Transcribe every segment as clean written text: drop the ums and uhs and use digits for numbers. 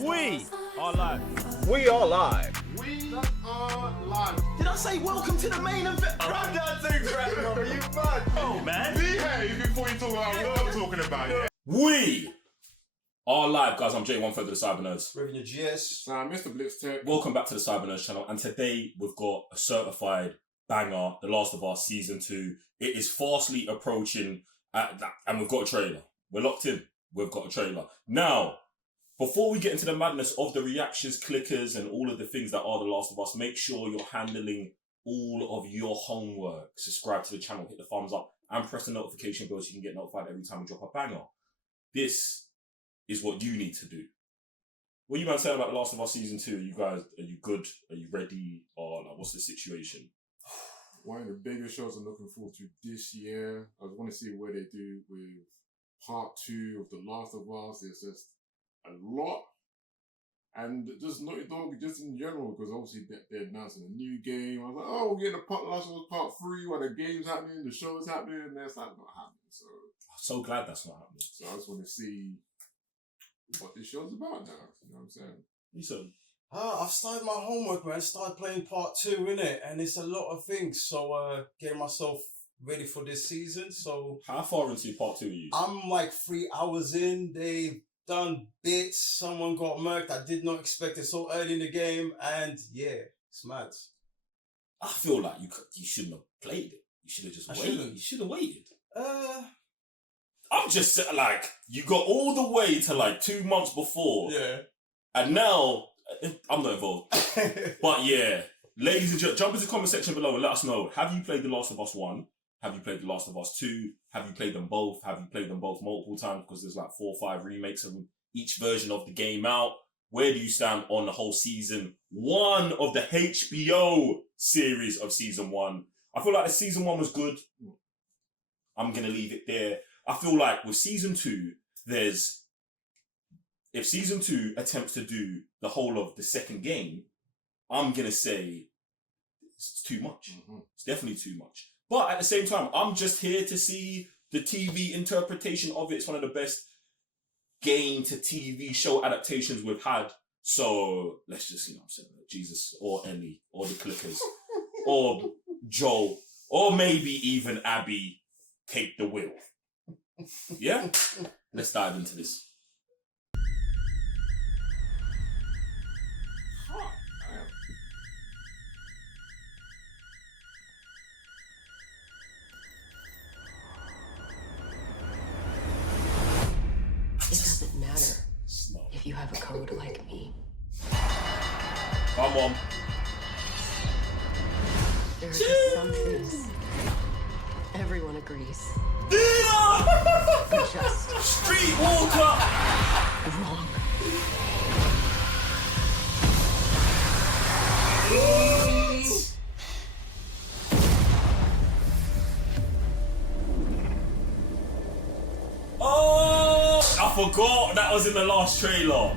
We are live. We are live. We are live. Did I say welcome to the main event? Run that thing, bro. You mad? Oh, man. Behave before you talk about what I'm talking about, yeah? We are live, guys. I'm Jay, one third of the Cyber Nerds. Revenue GS. Mr. Blitz Tech. Welcome back to the Cyber Nerds channel. And today we've got a certified banger, The Last of Us Season 2. It is fastly approaching, and we've got a trailer. We're locked in. We've got a trailer. Now, before we get into the madness of the reactions, clickers, and all of the things that are The Last of Us, make sure you're handling all of your homework. Subscribe to the channel, hit the thumbs up, and press the notification bell so you can get notified every time we drop a banger. This is what you need to do. What are you man saying about The Last of Us Season 2? You guys, are you good? Are you ready? Or like, what's the situation? One of the biggest shows I'm looking forward to this year. I want to see where they do with part 2 of The Last of Us. There's just a lot. And just Naughty Dog, just in general, because obviously they're announcing a new game. I was like, oh, we're getting a Last of Us Part 3 where the game's happening, the show's happening, and that's not happening. So I'm so glad that's not happening. So I just want to see what this show's about now. You know what I'm saying? Listen. I've started my homework, man. Started playing part 2, innit? And it's a lot of things. So, getting myself ready for this season. So, How far into part 2 are you? I'm like 3 hours in. They've done bits. Someone got murked. I did not expect it so early in the game. And yeah, it's mad. I feel like you shouldn't have played it. You should have just waited. shouldn't. You should have waited. I'm just like, you got all the way to like 2 months before. Yeah. And now, I'm not involved. But yeah, ladies and gentlemen, jump into the comment section below and let us know. Have you played The Last of Us 1? Have you played The Last of Us 2? Have you played them both? Have you played them both multiple times? Because there's like 4 or 5 remakes of each version of the game out. Where do you stand on the whole season 1 of the HBO series of season 1? I feel like the season 1 was good. I'm going to leave it there. I feel like with season 2, if season 2 attempts to do the whole of the second game, I'm going to say it's too much. Mm-hmm. It's definitely too much. But at the same time, I'm just here to see the TV interpretation of it. It's one of the best game to TV show adaptations we've had. So let's just, you know what I'm saying, Jesus or Ellie or the Clickers or Joel or maybe even Abby take the wheel. Yeah? Let's dive into this. It doesn't matter if you have a code like me. Come on. There are just some things everyone agrees are just Streetwalker! wrong. Oh! I forgot that was in the last trailer.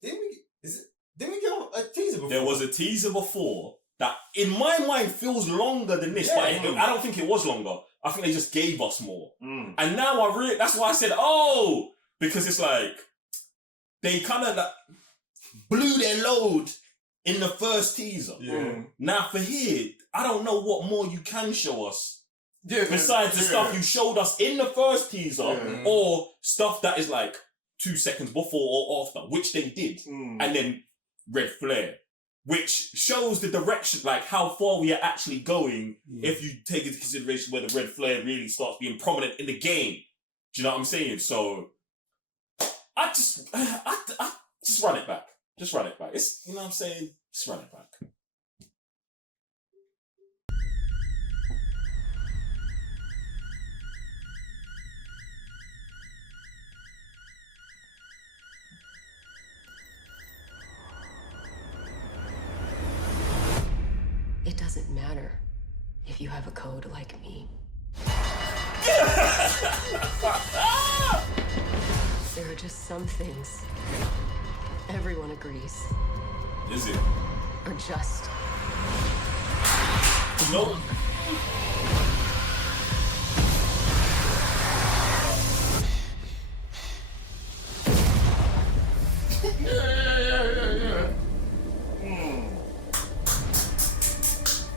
Didn't we get a teaser before? There was a teaser before that, in my mind, feels longer than this, but I don't think it was longer. I think they just gave us more. And now that's why I said, oh, because it's like, they kind of like blew their load in the first teaser. Yeah. Now for here, I don't know what more you can show us. Yeah, besides the stuff you showed us in the first teaser, or stuff that is like 2 seconds before or after, which they did. And then red flare, which shows the direction, like how far we are actually going if you take into consideration where the red flare really starts being prominent in the game. Do you know what I'm saying? So I just run it back. Just run it back. It's, you know what I'm saying? Just run it back. It doesn't matter if you have a code like me. There are just some things everyone agrees Is it? Or just No.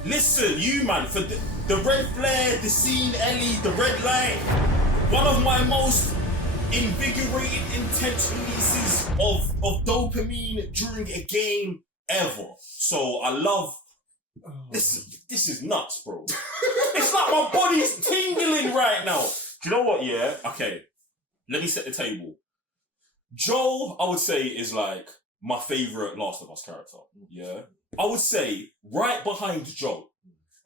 Listen, you man, for the red flare, the scene, Ellie, the red light, one of my most invigorating, intense releases of dopamine during a game ever. So I love this. This is nuts, bro. It's like my body's tingling right now. Do you know what? Yeah. Okay. Let me set the table. Joel, I would say, is like my favorite Last of Us character. Yeah. I would say right behind Joel,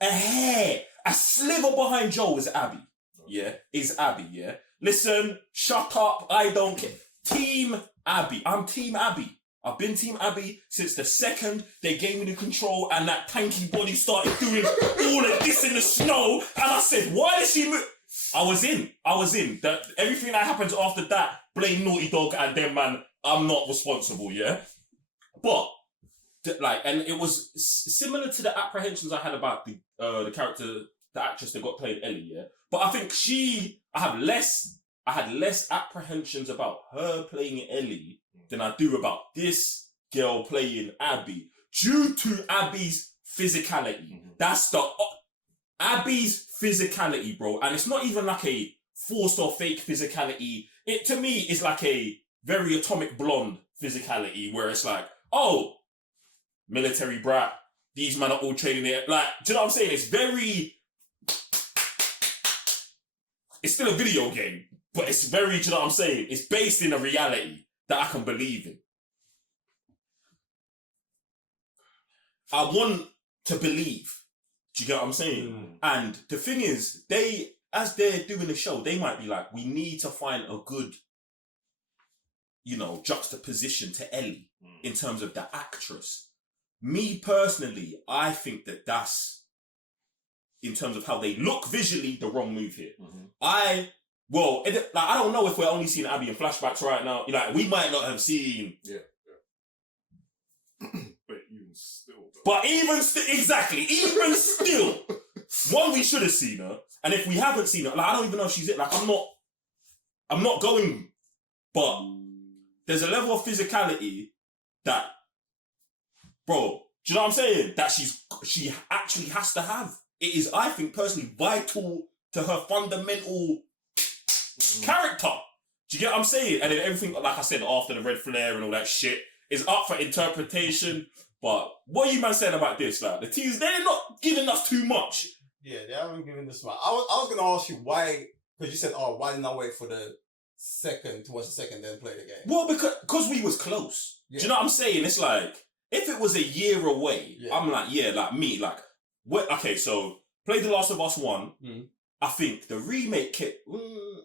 a sliver behind Joel is Abby. Yeah, is Abby. Yeah. Listen, shut up. I don't care. Team Abby. I'm Team Abby. I've been Team Abby since the second they gave me the control and that tanky body started doing all of this in the snow. And I said, why did she move? I was in. Everything that happens after that, blame Naughty Dog and them, man. I'm not responsible, yeah? But, and it was similar to the apprehensions I had about the character, the actress that got played Ellie, yeah? But I think I had less apprehensions about her playing Ellie than I do about this girl playing Abby, due to Abby's physicality. That's Abby's physicality, bro. And it's not even like a forced or fake physicality. It, to me, is like a very Atomic Blonde physicality, where it's like, oh, military brat, these men are all training it. Like, do you know what I'm saying? It's still a video game, but it's very, do you know what I'm saying? It's based in a reality that I can believe in. I want to believe. Do you get what I'm saying? And the thing is, as they're doing the show, they might be like, we need to find a good, juxtaposition to Ellie in terms of the actress. Me personally, I think that's, in terms of how they look visually, the wrong move here. I don't know if we're only seeing Abby in flashbacks right now. We might not have seen. Yeah. But even still. Exactly. Even still, one, we should have seen her, and if we haven't seen her, I don't even know if she's it. I'm not going. But there's a level of physicality that, bro. Do you know what I'm saying? That she actually has to have. It is, I think, personally vital to her fundamental character. Do you get what I'm saying? And then everything, like I said, after the red flare and all that shit, is up for interpretation. But what are you man saying about this? Like, the teams, they're not giving us too much. Yeah, they haven't given this much. I was going to ask you why, because you said, why didn't I wait for the second, to watch the second, then play the game? Well, because we was close. Yeah. Do you know what I'm saying? It's like, if it was a year away, I'm like, okay, so played The Last of Us 1. I think the remake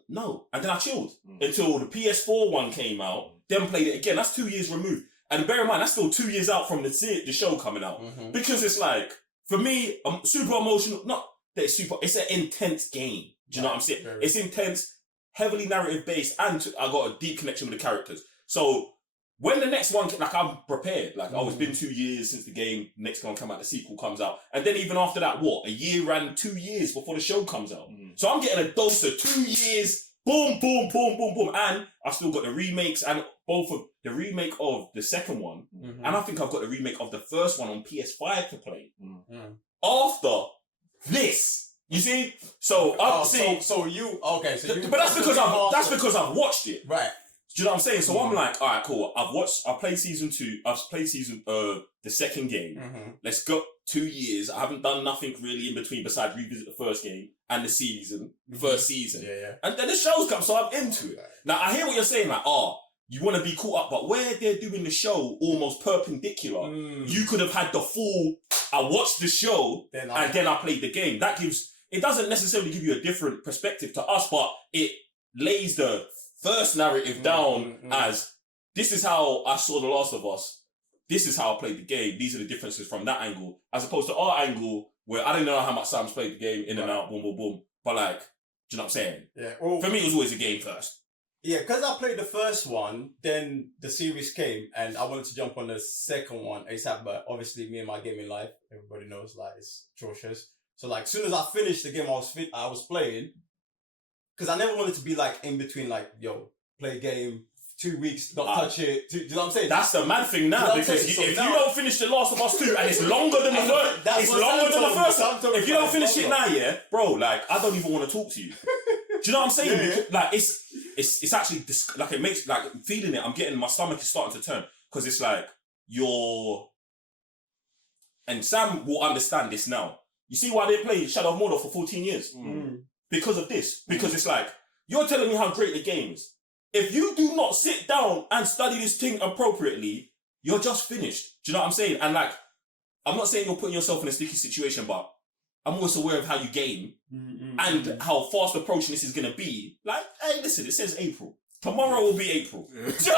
no. And then I chilled until the PS4 one came out, then played it again. That's 2 years removed. And bear in mind, that's still 2 years out from the show coming out. Because it's like, for me, I'm super emotional. Not that it's an intense game. Do you know what I'm saying? It's intense, heavily narrative based, and I got a deep connection with the characters. So, when the next one, I'm prepared. It's been 2 years since the game, next one come out, the sequel comes out. And then even after that, a year and 2 years before the show comes out. So I'm getting a dose of 2 years, boom, boom, boom, boom, boom. And I've still got the remakes, and both of the remake of the second one, and I think I've got the remake of the first one on PS5 to play. After this, you see? So, but that's because I've watched it. Right. Do you know what I'm saying? So I'm like, all right, cool. I've played season 2. I've played the second game. Let's go 2 years. I haven't done nothing really in between besides revisit the first game and the first season. Yeah. And then the show's come, so I'm into it. Now, I hear what you're saying, you want to be caught up, but where they're doing the show almost perpendicular, you could have had the full, I watched the show, then I played the game. It doesn't necessarily give you a different perspective to us, but it lays the first narrative down as, this is how I saw The Last of Us, this is how I played the game, these are the differences from that angle, as opposed to our angle, where I don't know how much Sam's played the game, in and out, boom, boom, boom, but do you know what I'm saying? Yeah. Well, for me, it was always a game first. Yeah, because I played the first one, then the series came, and I wanted to jump on the second one ASAP. But obviously, me and my gaming life, everybody knows, like it's atrocious. So like, as soon as I finished the game I was playing, because I never wanted to be like in between, like play a game 2 weeks, not touch it. Do you know what I'm saying? That's the mad thing now, because if you don't finish The Last of Us 2 and it's longer than the first, if you don't finish it now, yeah, bro, like I don't even want to talk to you. Do you know what I'm saying? Yeah. Like it's actually like it makes like feeling it. I'm getting my stomach is starting to turn because it's like and Sam will understand this now. You see why they played Shadow of Mordor for 14 years? Because of this. Because it's like you're telling me how great the game is. If you do not sit down and study this thing appropriately, you're just finished. Do you know what I'm saying? And like, I'm not saying you're putting yourself in a sticky situation, but I'm also aware of how you game and how fast approaching this is going to be. Like, hey, listen, it says April. Tomorrow will be April. So,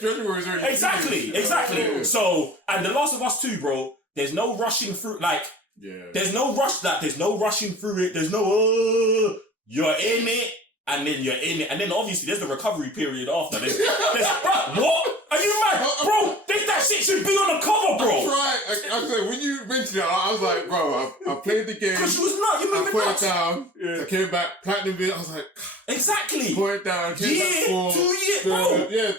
January is already exactly. Yeah. So, and The Last of Us 2, bro, there's no rushing through, like, there's no rushing through it. There's no, you're in it, and then you're in it. And then obviously there's the recovery period after. There's what? Are you mad? Bro, that shit should be on the cover, bro. That's right. I said, when you mentioned it, I was like, bro, I played the game. Because you was not, you moving nuts. I put it down. Yeah. I came back, platinum it. I was like, exactly. Put it down. Came back for 2 years, bro. Yeah,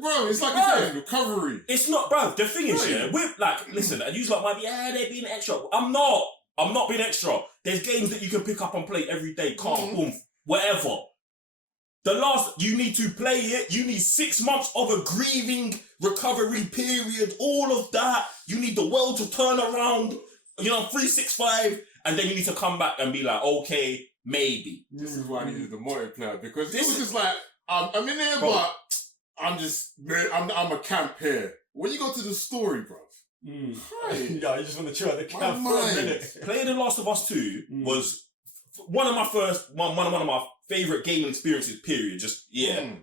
bro. It's like you said, recovery. It's not, bro. The thing is, with like, listen, and you lot might be, they're being extra. I'm not being extra. There's games that you can pick up and play every day. Calm, boom, whatever. You need to play it. You need 6 months of a grieving recovery period. All of that. You need the world to turn around. 365, and then you need to come back and be like, okay, maybe. This is why I needed the multiplayer, because this was just like, I'm in there, but I'm a camp here. When you go to the story, bro. Right. Yeah, you just want to chill at the camp for a minute. Playing The Last of Us 2 was one of my favorite gaming experiences, period. Just,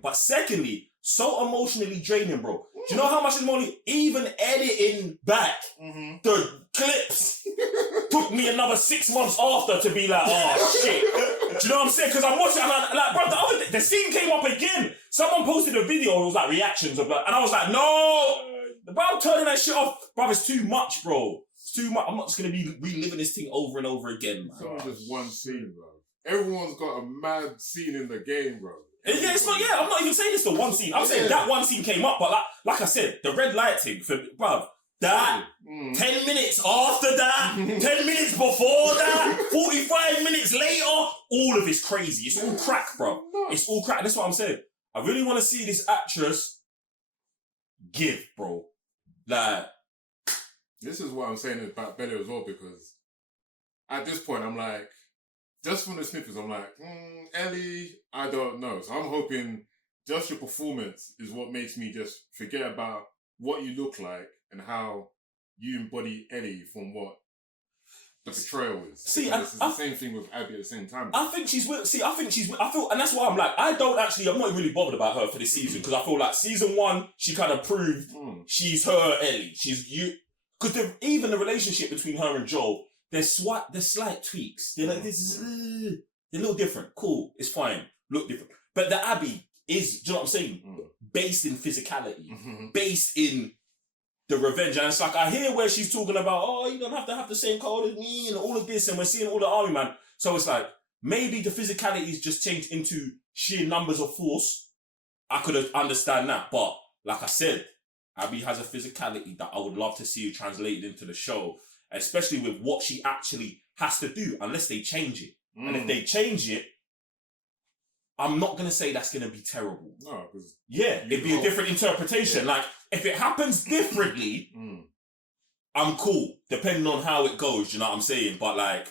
But secondly, so emotionally draining, bro. Do you know how much even editing back the clips took me another 6 months after to be like, oh shit. Do you know what I'm saying? Because I'm watching, and I'm like, bro, the scene came up again. Someone posted a video, it was like reactions of that, and I was like, no. Bro, I'm turning that shit off. Bro, it's too much, bro. It's too much. I'm not just going to be reliving this thing over and over again, man. It's not just one scene, bro. Everyone's got a mad scene in the game, bro. Yeah, it's not, I'm not even saying it's the one scene. I'm saying that one scene came up, but like I said, the red light thing, bro, that, 10 minutes after that, 10 minutes before that, 45 minutes later, all of it's crazy. It's all crack, bro. It's all crack. That's what I'm saying. I really want to see this actress give, bro. Like, this is what I'm saying about Bella as well, because at this point, I'm like, just from the snippets, I'm like, Ellie, I don't know. So I'm hoping just your performance is what makes me just forget about what you look like and how you embody Ellie from what the portrayal is. See, it's the same thing with Abby at the same time. I think she's with. See, I feel, and that's why I'm like, I'm not really bothered about her for this season, because I feel like season 1, she kind of proved she's her Ellie. Because even the relationship between her and Joel, there's slight tweaks. They're like, they're a little different. Cool, it's fine. Look different. But the Abby is, do you know what I'm saying? Based in physicality, based in the revenge. And it's like, I hear where she's talking about, you don't have to have the same code as me and all of this, and we're seeing all the army man. So it's like, maybe the physicality's just changed into sheer numbers of force. I could understand that. But like I said, Abby has a physicality that I would love to see translated into the show, especially with what she actually has to do, unless they change it. And if they change it, I'm not going to say that's going to be terrible. No, because... Yeah, it'd be a different interpretation. Yeah. Like, if it happens differently, I'm cool, depending on how it goes, you know what I'm saying? But, like,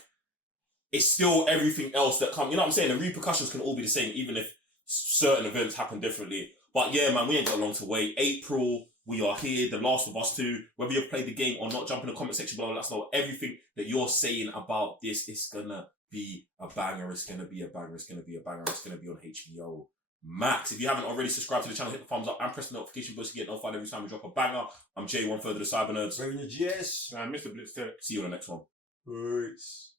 it's still everything else that comes, you know what I'm saying? The repercussions can all be the same, even if certain events happen differently. But, yeah, man, we ain't got long to wait. April, we are here, The Last of Us 2. Whether you've played the game or not, jump in the comment section below and let us know everything that you're saying about this. It's gonna be a banger. It's gonna be a banger. It's gonna be a banger. It's gonna be on HBO Max. If you haven't already subscribed to the channel, hit the thumbs up and press the notification bell to get notified every time we drop a banger. I'm Jay, one further the Cyber Nerds. Revenue GS. And Mr. Blitz. See you on the next one. Peace.